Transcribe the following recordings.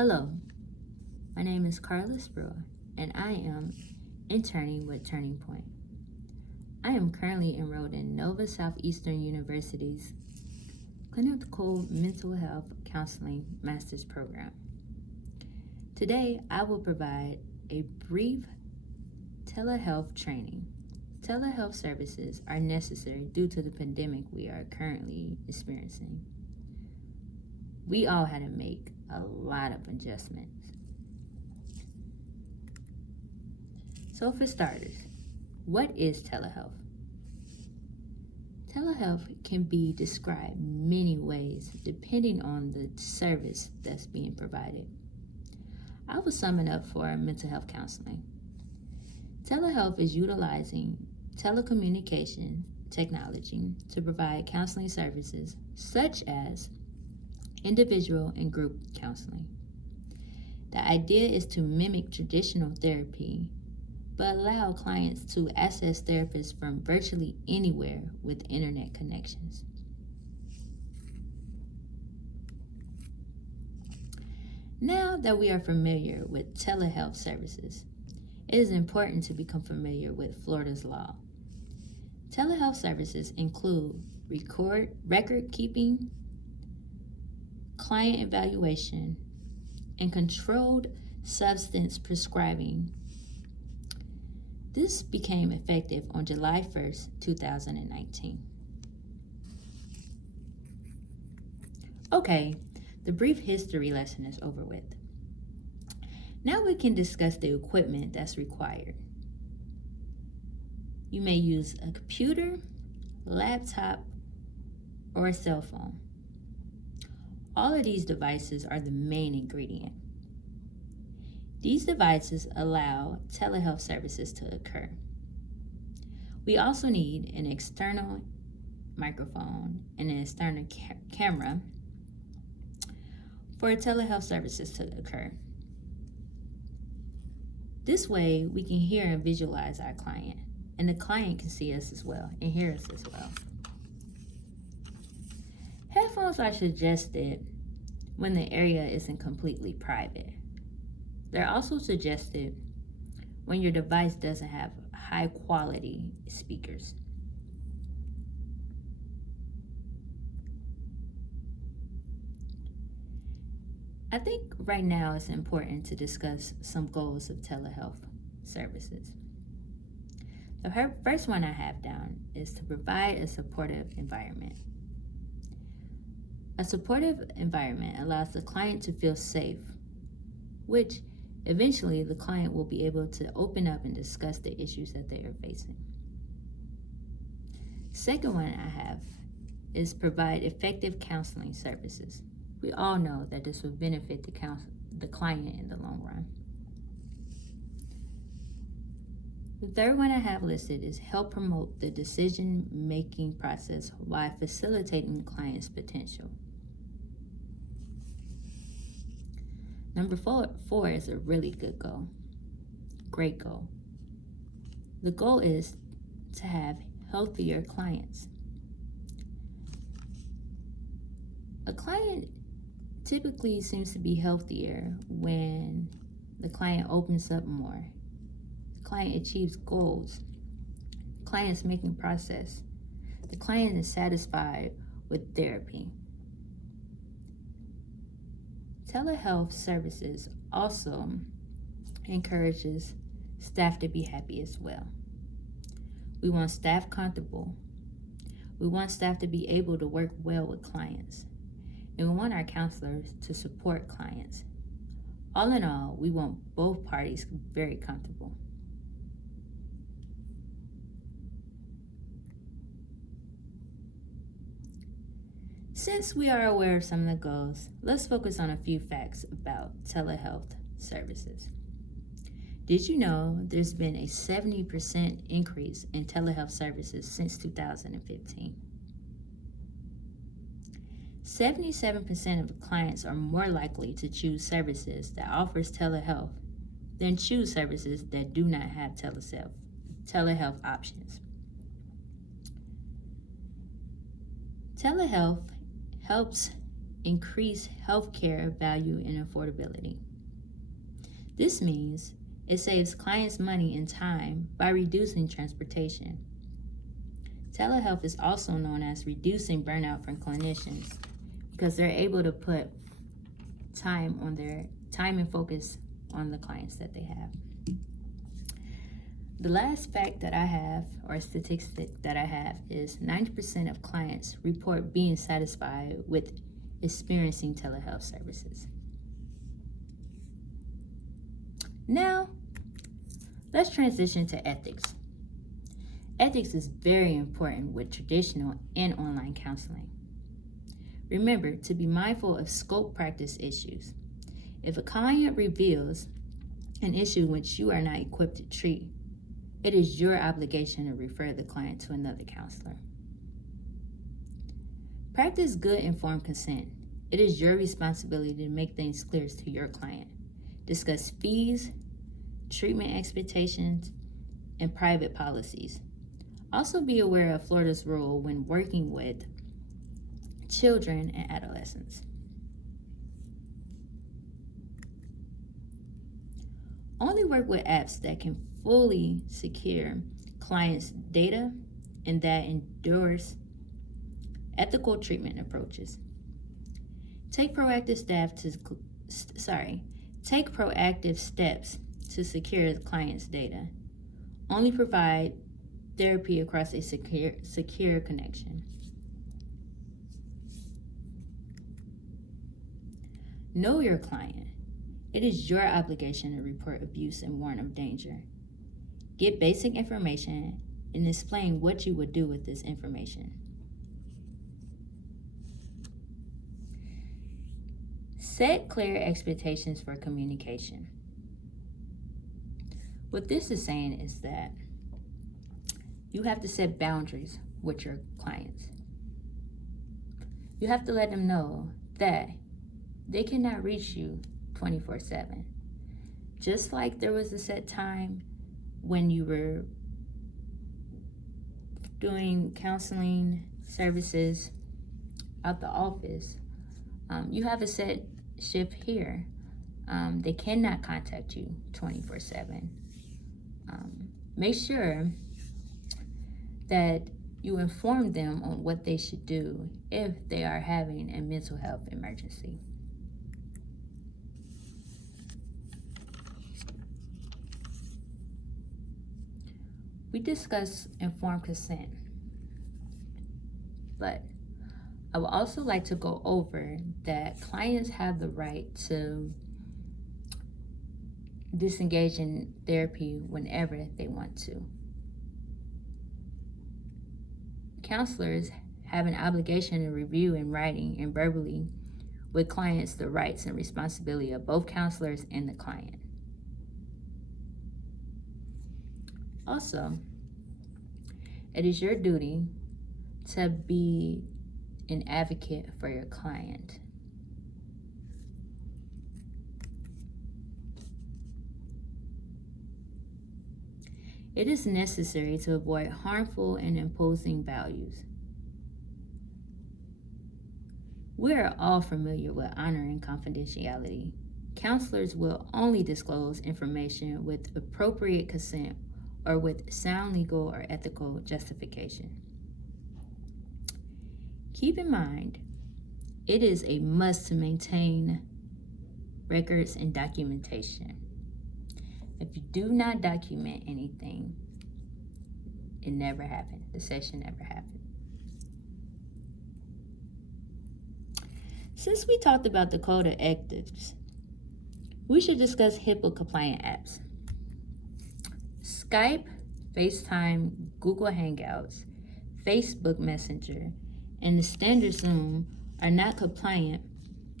Hello, my name is Carla Brewer, and I am interning with Turning Point. I am currently enrolled in Nova Southeastern University's Clinical Mental Health Counseling Master's Program. Today, I will provide a brief telehealth training. Telehealth services are necessary due to the pandemic we are currently experiencing. We all had to make a lot of adjustments. So for starters, what is telehealth? Telehealth can be described many ways depending on the service that's being provided. I will sum it up for mental health counseling. Telehealth is utilizing telecommunication technology to provide counseling services such as individual and group counseling. The idea is to mimic traditional therapy, but allow clients to access therapists from virtually anywhere with internet connections. Now that we are familiar with telehealth services, it is important to become familiar with Florida's law. Telehealth services include record keeping, client evaluation, and controlled substance prescribing. This became effective on July 1st, 2019. Okay, the brief history lesson is over with. Now we can discuss the equipment that's required. You may use a computer, laptop, or a cell phone. All of these devices are the main ingredient. These devices allow telehealth services to occur. We also need an external microphone and an external camera for telehealth services to occur. This way, we can hear and visualize our client, and the client can see us as well and hear us as well. Headphones are suggested when the area isn't completely private. They're also suggested when your device doesn't have high quality speakers. I think right now it's important to discuss some goals of telehealth services. The first one I have down is to provide a supportive environment. A supportive environment allows the client to feel safe, which eventually the client will be able to open up and discuss the issues that they are facing. Second one I have is provide effective counseling services. We all know that this will benefit the client in the long run. The third one I have listed is help promote the decision-making process while facilitating the client's potential. Number four is a really good goal. Great goal. The goal is to have healthier clients. A client typically seems to be healthier when the client opens up more. The client achieves goals. The client is making progress. The client is satisfied with therapy. Telehealth services also encourages staff to be happy as well. We want staff comfortable. We want staff to be able to work well with clients. And we want our counselors to support clients. All in all, we want both parties very comfortable. Since we are aware of some of the goals, let's focus on a few facts about telehealth services. Did you know there's been a 70% increase in telehealth services since 2015? 77% of the clients are more likely to choose services that offers telehealth than choose services that do not have telehealth options. Telehealth helps increase healthcare value and affordability. This means it saves clients money and time by reducing transportation. Telehealth is also known as reducing burnout from clinicians because they're able to put time and focus on the clients that they have. The last fact that I have, or statistic that I have, is 90% of clients report being satisfied with experiencing telehealth services. Now, let's transition to ethics. Ethics is very important with traditional and online counseling. Remember to be mindful of scope practice issues. If a client reveals an issue which you are not equipped to treat, it is your obligation to refer the client to another counselor. Practice good informed consent. It is your responsibility to make things clear to your client. Discuss fees, treatment expectations, and private policies. Also be aware of Florida's rule when working with children and adolescents. Only work with apps that can fully secure clients' data and that endorse ethical treatment approaches. Take proactive steps to secure the client's data. Only provide therapy across a secure connection. Know your client. It is your obligation to report abuse and warn of danger. Get basic information and explain what you would do with this information. Set clear expectations for communication. What this is saying is that you have to set boundaries with your clients. You have to let them know that they cannot reach you 24/7. Just like there was a set time when you were doing counseling services out the office, you have a set shift here. They cannot contact you 24/7. Make sure that you inform them on what they should do if they are having a mental health emergency. We discussed informed consent, but I would also like to go over that clients have the right to disengage in therapy whenever they want to. Counselors have an obligation to review in writing and verbally with clients the rights and responsibility of both counselors and the client. Also, it is your duty to be an advocate for your client. It is necessary to avoid harmful and imposing values. We are all familiar with honoring confidentiality. Counselors will only disclose information with appropriate consent or with sound legal or ethical justification. Keep in mind, it is a must to maintain records and documentation. If you do not document anything, it never happened. The session never happened. Since we talked about the code of ethics, we should discuss HIPAA compliant apps. Skype, FaceTime, Google Hangouts, Facebook Messenger, and the standard Zoom are not compliant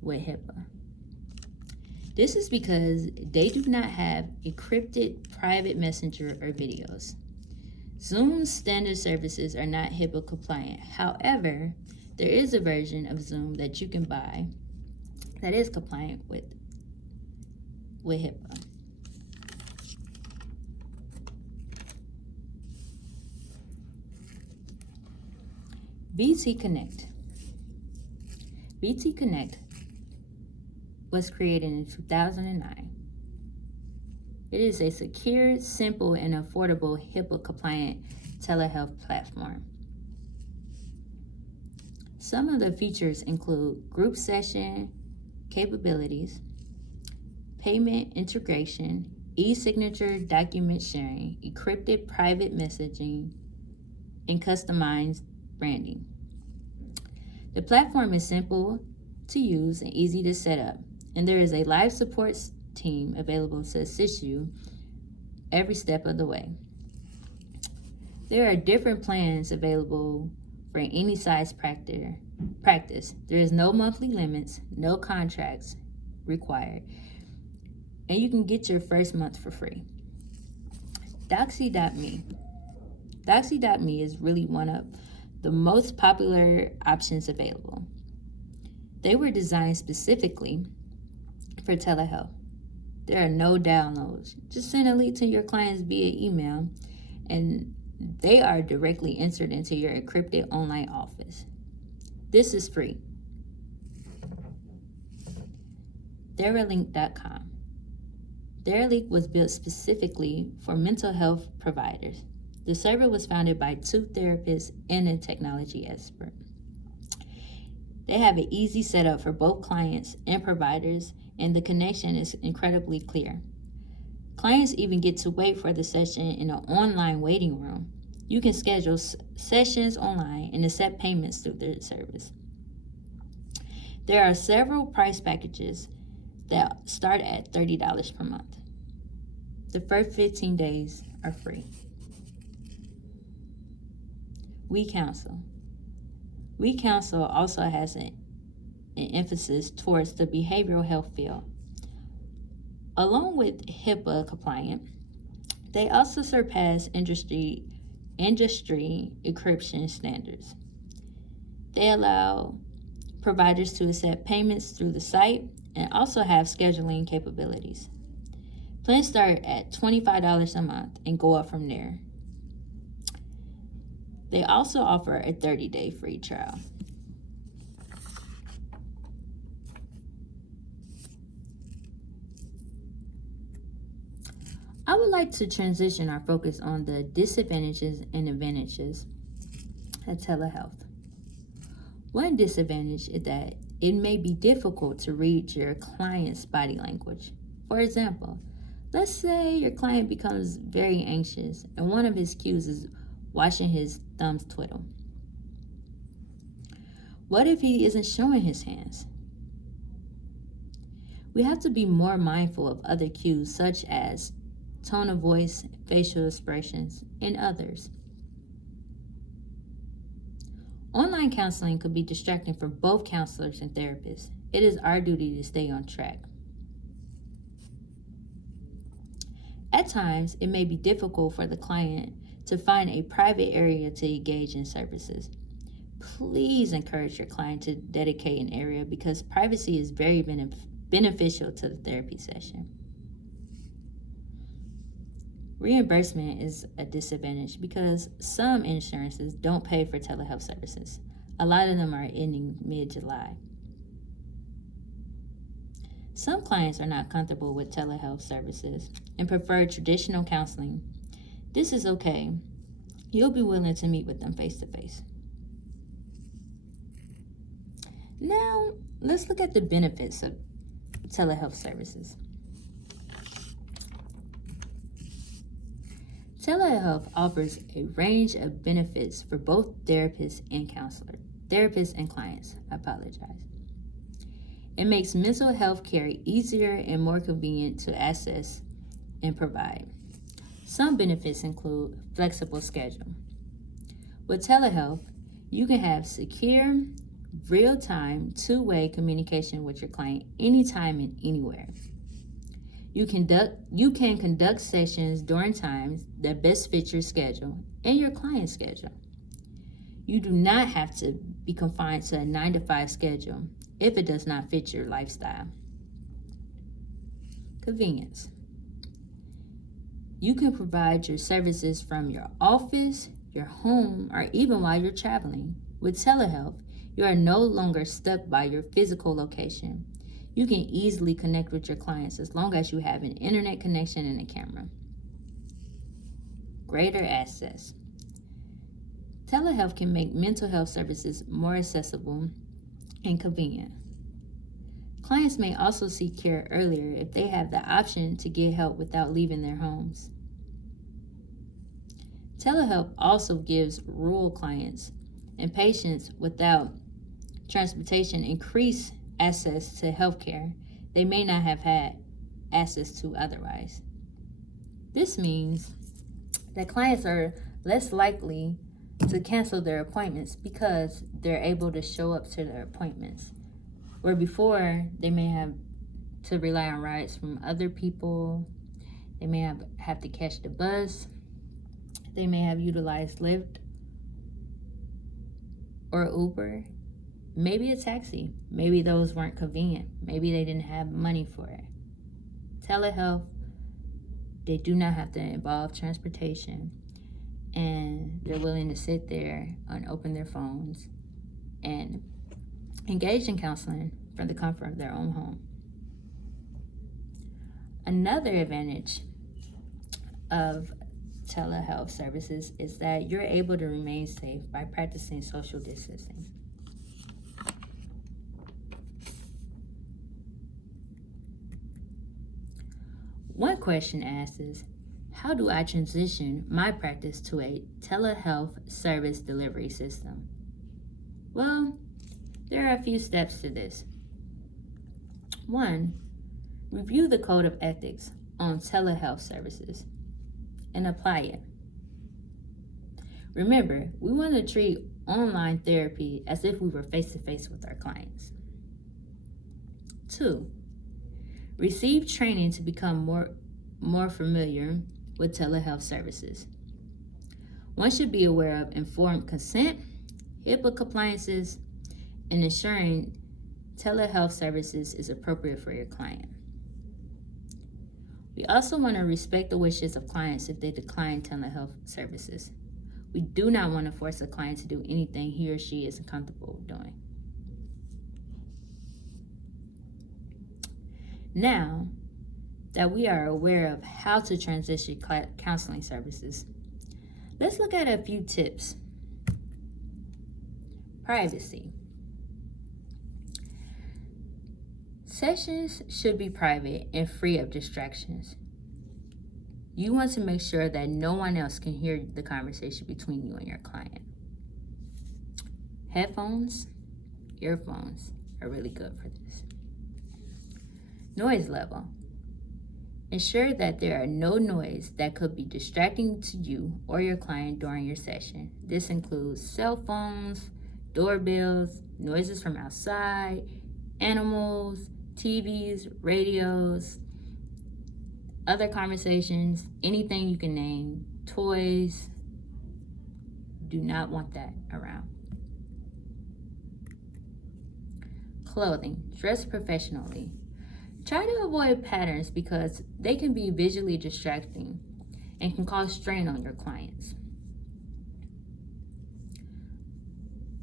with HIPAA. This is because they do not have encrypted private messenger or videos. Zoom's standard services are not HIPAA compliant. However, there is a version of Zoom that you can buy that is compliant with HIPAA. BT Connect. BT Connect was created in 2009. It is a secure, simple, and affordable HIPAA-compliant telehealth platform. Some of the features include group session capabilities, payment integration, e-signature document sharing, encrypted private messaging, and customized branding. The platform is simple to use and easy to set up, and there is a live support team available to assist you every step of the way. There are different plans available for any size practice. There is no monthly limits, no contracts required, and you can get your first month for free. Doxy.me. Doxy.me is really one of the most popular options available. They were designed specifically for telehealth. There are no downloads. Just send a link to your clients via email, and they are directly entered into your encrypted online office. This is free. Theralink.com. Theralink was built specifically for mental health providers. The server was founded by 2 therapists and a technology expert. They have an easy setup for both clients and providers, and the connection is incredibly clear. Clients even get to wait for the session in an online waiting room. You can schedule sessions online and accept payments through the service. There are several price packages that start at $30 per month. The first 15 days are free. WeCounsel. WeCounsel also has an emphasis towards the behavioral health field. Along with HIPAA compliant, they also surpass industry encryption standards. They allow providers to accept payments through the site and also have scheduling capabilities. Plans start at $25 a month and go up from there. They also offer a 30-day free trial. I would like to transition our focus on the disadvantages and advantages of telehealth. One disadvantage is that it may be difficult to read your client's body language. For example, let's say your client becomes very anxious and one of his cues is watching his thumbs twiddle. What if he isn't showing his hands? We have to be more mindful of other cues such as tone of voice, facial expressions, and others. Online counseling could be distracting for both counselors and therapists. It is our duty to stay on track. At times, it may be difficult for the client to find a private area to engage in services. Please encourage your client to dedicate an area because privacy is very beneficial to the therapy session. Reimbursement is a disadvantage because some insurances don't pay for telehealth services. A lot of them are ending mid-July. Some clients are not comfortable with telehealth services and prefer traditional counseling. This is okay. You'll be willing to meet with them face-to-face. Now, let's look at the benefits of telehealth services. Telehealth offers a range of benefits for both therapists and clients. It makes mental health care easier and more convenient to access and provide. Some benefits include flexible schedule. With telehealth, you can have secure, real-time, two-way communication with your client anytime and anywhere. You can conduct sessions during times that best fit your schedule and your client's schedule. You do not have to be confined to a 9-to-5 schedule if it does not fit your lifestyle. Convenience. You can provide your services from your office, your home, or even while you're traveling. With telehealth, You are no longer stuck by your physical location. You can easily connect with your clients as long as you have an internet connection and a camera. Greater access. Telehealth can make mental health services more accessible and convenient. Clients may also seek care earlier if they have the option to get help without leaving their homes. Telehealth also gives rural clients and patients without transportation increased access to healthcare they may not have had access to otherwise. This means that clients are less likely to cancel their appointments because they're able to show up to their appointments, where before they may have to rely on rides from other people. They may have to catch the bus. They may have utilized Lyft or Uber, maybe a taxi. Maybe those weren't convenient. Maybe they didn't have money for it. Telehealth, they do not have to involve transportation, and they're willing to sit there and open their phones and engage in counseling from the comfort of their own home. Another advantage of telehealth services is that you're able to remain safe by practicing social distancing. One question asked is, how do I transition my practice to a telehealth service delivery system? Well, there are a few steps to this. 1, review the code of ethics on telehealth services and apply it. Remember, we want to treat online therapy as if we were face-to-face with our clients. 2, receive training to become more familiar with telehealth services. One should be aware of informed consent, HIPAA compliances, and ensuring telehealth services is appropriate for your client. We also want to respect the wishes of clients if they decline telehealth services. We do not want to force a client to do anything he or she isn't comfortable doing. Now that we are aware of how to transition counseling services, let's look at a few tips. Privacy. Sessions should be private and free of distractions. You want to make sure that no one else can hear the conversation between you and your client. Headphones, earphones are really good for this. Noise level. Ensure that there are no noise that could be distracting to you or your client during your session. This includes cell phones, doorbells, noises from outside, animals, TVs, radios, other conversations, anything you can name, toys. Do not want that around. Clothing. Dress professionally. Try to avoid patterns because they can be visually distracting and can cause strain on your clients.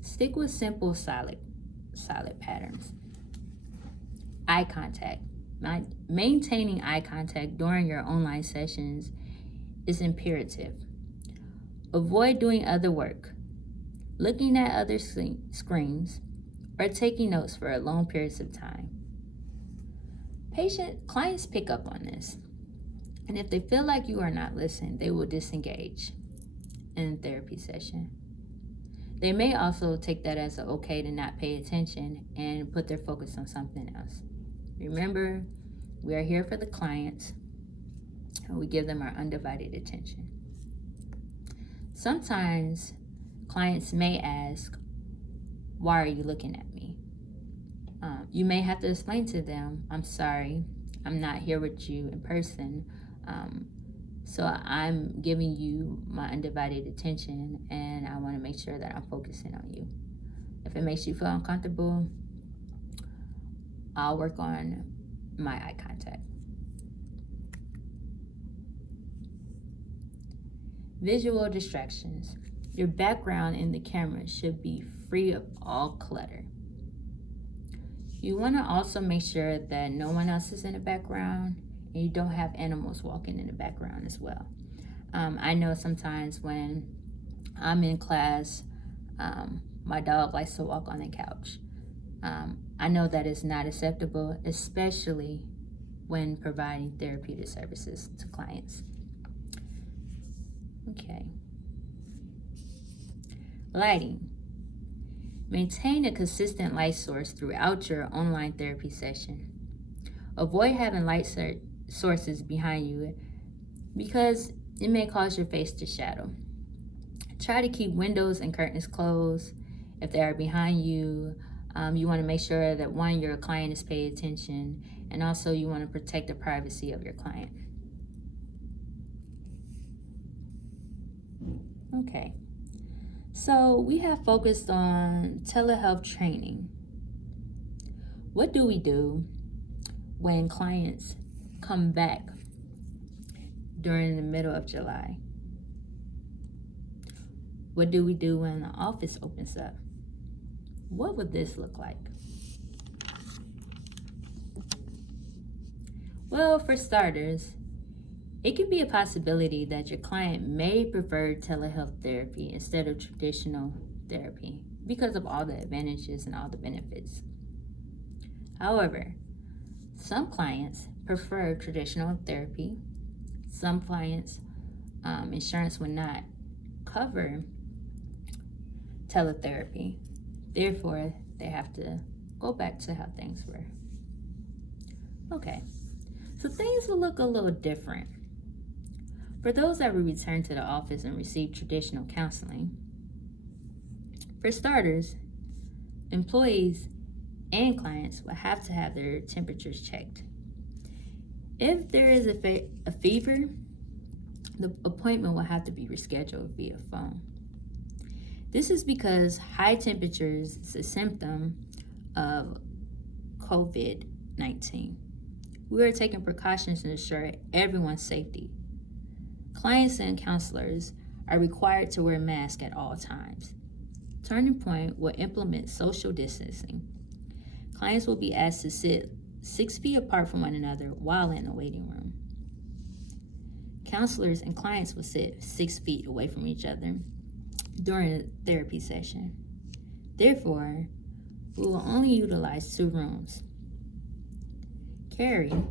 Stick with simple, solid patterns. Eye contact. Maintaining eye contact during your online sessions is imperative. Avoid doing other work, looking at other screens, or taking notes for long periods of time. Clients pick up on this, and if they feel like you are not listening, they will disengage in a therapy session. They may also take that as okay to not pay attention and put their focus on something else. Remember, we are here for the clients, and we give them our undivided attention. Sometimes clients may ask, why are you looking at me? You may have to explain to them, I'm sorry, I'm not here with you in person, so I'm giving you my undivided attention, and I want to make sure that I'm focusing on you. If it makes you feel uncomfortable, I'll work on my eye contact. Visual distractions. Your background in the camera should be free of all clutter. You want to also make sure that no one else is in the background and you don't have animals walking in the background as well. I know sometimes when I'm in class, my dog likes to walk on the couch. I know that is not acceptable, especially when providing therapeutic services to clients. Okay. Lighting. Maintain a consistent light source throughout your online therapy session. Avoid having light sources behind you because it may cause your face to shadow. Try to keep windows and curtains closed. If they are behind you, you want to make sure that one, your client is paying attention, and also you want to protect the privacy of your client. Okay. So we have focused on telehealth training. What do we do when clients come back during the middle of July? What do we do when the office opens up? What would this look like? Well, for starters, it can be a possibility that your client may prefer telehealth therapy instead of traditional therapy because of all the advantages and all the benefits. However, some clients prefer traditional therapy. Some clients, insurance would not cover teletherapy. Therefore, they have to go back to how things were. Okay, so things will look a little different. For those that will return to the office and receive traditional counseling, for starters, employees and clients will have to have their temperatures checked. If there is a fever, the appointment will have to be rescheduled via phone. This is because high temperatures is a symptom of COVID-19. We are taking precautions to ensure everyone's safety. Clients and counselors are required to wear masks at all times. Turning Point will implement social distancing. Clients will be asked to sit 6 feet apart from one another while in the waiting room. Counselors and clients will sit 6 feet away from each other during a therapy session. Therefore, we will only utilize 2 rooms. Carrie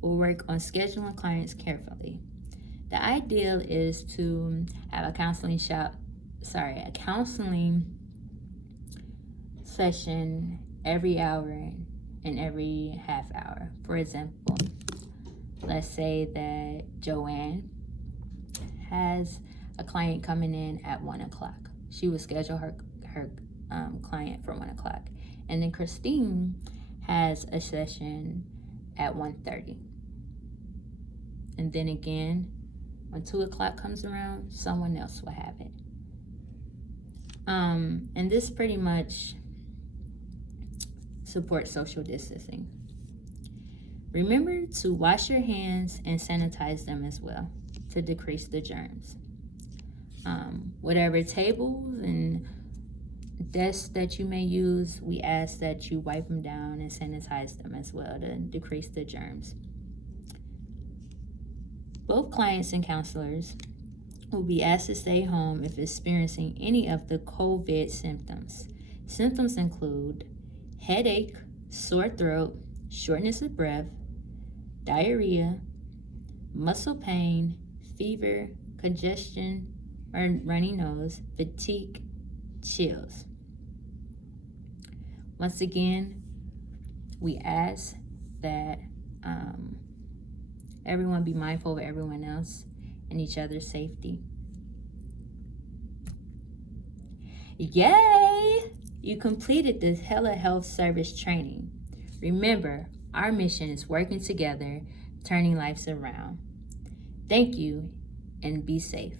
will work on scheduling clients carefully. The ideal is to have a counseling session every hour and every half hour. For example, let's say that Joanne has a client coming in at 1 o'clock. She would schedule her client for 1 o'clock. And then Christine has a session at 1:30. And then again, when 2 o'clock comes around, someone else will have it. And this pretty much supports social distancing. Remember to wash your hands and sanitize them as well to decrease the germs. Whatever tables and desks that you may use, we ask that you wipe them down and sanitize them as well to decrease the germs. Both clients and counselors will be asked to stay home if experiencing any of the COVID symptoms. Symptoms include headache, sore throat, shortness of breath, diarrhea, muscle pain, fever, congestion, or runny nose, fatigue, chills. Once again, we ask that everyone be mindful of everyone else and each other's safety. Yay! You completed the telehealth service training. Remember, our mission is working together, turning lives around. Thank you, and be safe.